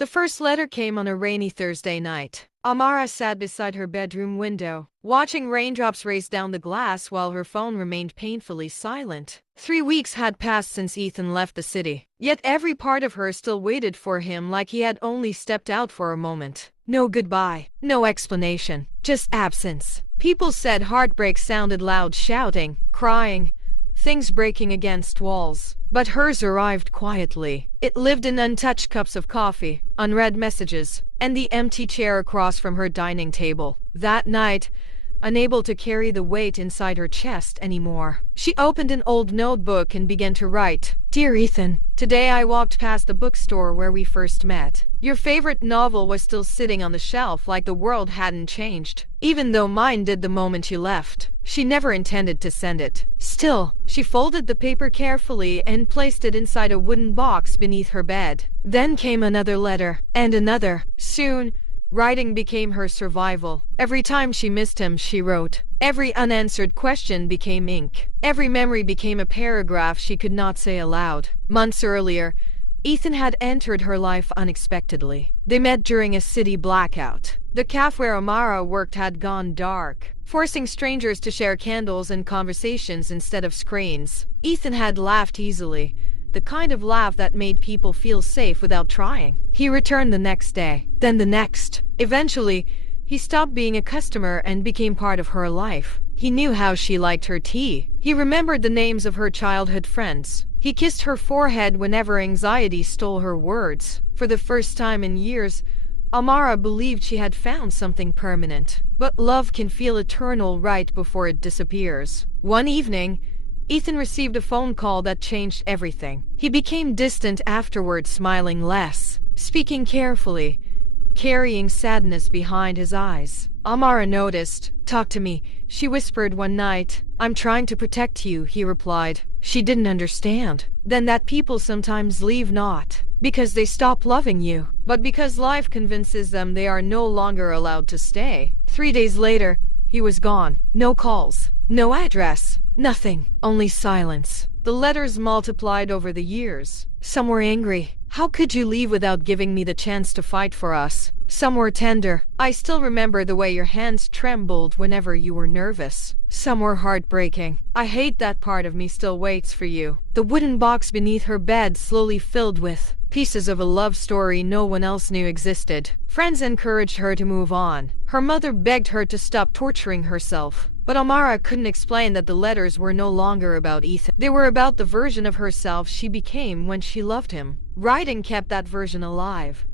The first letter came on a rainy Thursday night. Amara sat beside her bedroom window, watching raindrops race down the glass while her phone remained painfully silent. 3 weeks had passed since Ethan left the city, yet every part of her still waited for him like he had only stepped out for a moment. No goodbye, no explanation, just absence. People said heartbreak sounded loud, shouting, crying, things breaking against walls. But hers arrived quietly. It lived in untouched cups of coffee, unread messages, and the empty chair across from her dining table. That night, unable to carry the weight inside her chest anymore, she opened an old notebook and began to write. Dear Ethan, today I walked past the bookstore where we first met. Your favorite novel was still sitting on the shelf like the world hadn't changed, even though mine did the moment you left. She never intended to send it. Still, she folded the paper carefully and placed it inside a wooden box beneath her bed. Then came another letter, and another. Soon, writing became her survival. Every time she missed him, she wrote. Every unanswered question became ink. Every memory became a paragraph she could not say aloud. Months earlier, Ethan had entered her life unexpectedly. They met during a city blackout. The cafe where Amara worked had gone dark, forcing strangers to share candles and conversations instead of screens. Ethan had laughed easily, the kind of laugh that made people feel safe without trying. He returned the next day, then the next. Eventually, he stopped being a customer and became part of her life. He knew how she liked her tea. He remembered the names of her childhood friends. He kissed her forehead whenever anxiety stole her words. For the first time in years, Amara believed she had found something permanent. But love can feel eternal right before it disappears. One evening, Ethan received a phone call that changed everything. He became distant afterward, smiling less, speaking carefully, carrying sadness behind his eyes. Amara noticed. Talk to me, she whispered one night. I'm trying to protect you, he replied. She didn't understand. Then that people sometimes leave not because they stop loving you, but because life convinces them they are no longer allowed to stay. 3 days later, he was gone. No calls, no address, nothing, only silence. The letters multiplied over the years. Some were angry. How could you leave without giving me the chance to fight for us? Some were tender. I still remember the way your hands trembled whenever you were nervous. Some were heartbreaking. I hate that part of me still waits for you. The wooden box beneath her bed slowly filled with pieces of a love story no one else knew existed. Friends encouraged her to move on. Her mother begged her to stop torturing herself. But Amara couldn't explain that the letters were no longer about Ethan. They were about the version of herself she became when she loved him. Writing kept that version alive.